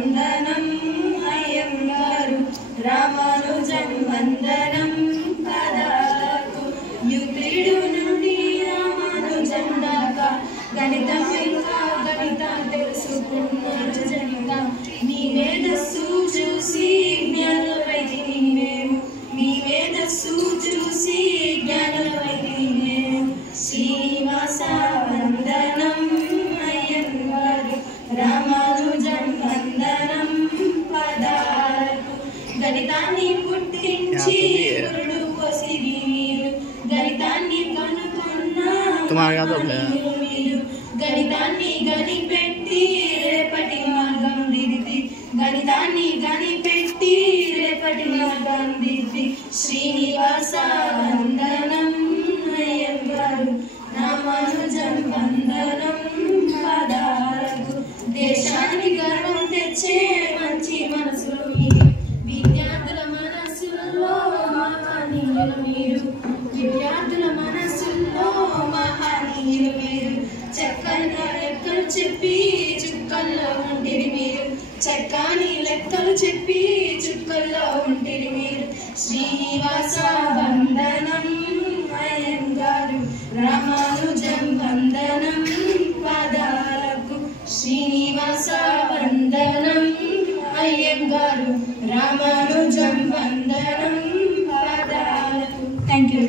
వందనం అయ్యంగారు రామానుజం వందనం పదాలకు యూక్లిడు నుండి రామానుజం దాకా గణితం ఇంకా గణితం తెలుసుకున్నారు జనిక మీ మేధస్సు చూసి జ్ఞానులమైతిని మేము మీ మేధస్సు చూసి జ్ఞానులమైతిని మేము శ్రీనివాస వందనం అయ్యంగారు రామానుజం వందనం పదాలకు గణితాన్ని పుట్టించి గురుడు కొసిరి మీరు గణితాన్ని కనుగొన్న మీరు గణితాన్ని గనిపెట్టి రేపటి మార్గం దిద్ది గణితాన్ని గనిపెట్టి రేపటి మార్గం దిద్ది శ్రీనివాస వందనం అయ్యంగారు రామానుజం వందనం పదాలకు దేశానికి గర్వం తెచ్చే మంచి మనసులు మీరు విద్యార్థుల మనసుల్లో మహనీయులు మీరు విద్యార్థుల మనసుల్లో మహనీయులు మీరు చక్కని లెక్కలు చెప్పి చుక్కల్లో ఉంటిరి మీరు చక్కని లెక్కలు చెప్పి చుక్కల్లో ఉంటిరి మీరు శ్రీనివాస వందనం అయ్యంగారు రామానుజం వందనం పదాలకు శ్రీనివాస వందనం అయ్యంగారు రామానుజం వందనం పదాలకు. Thank you.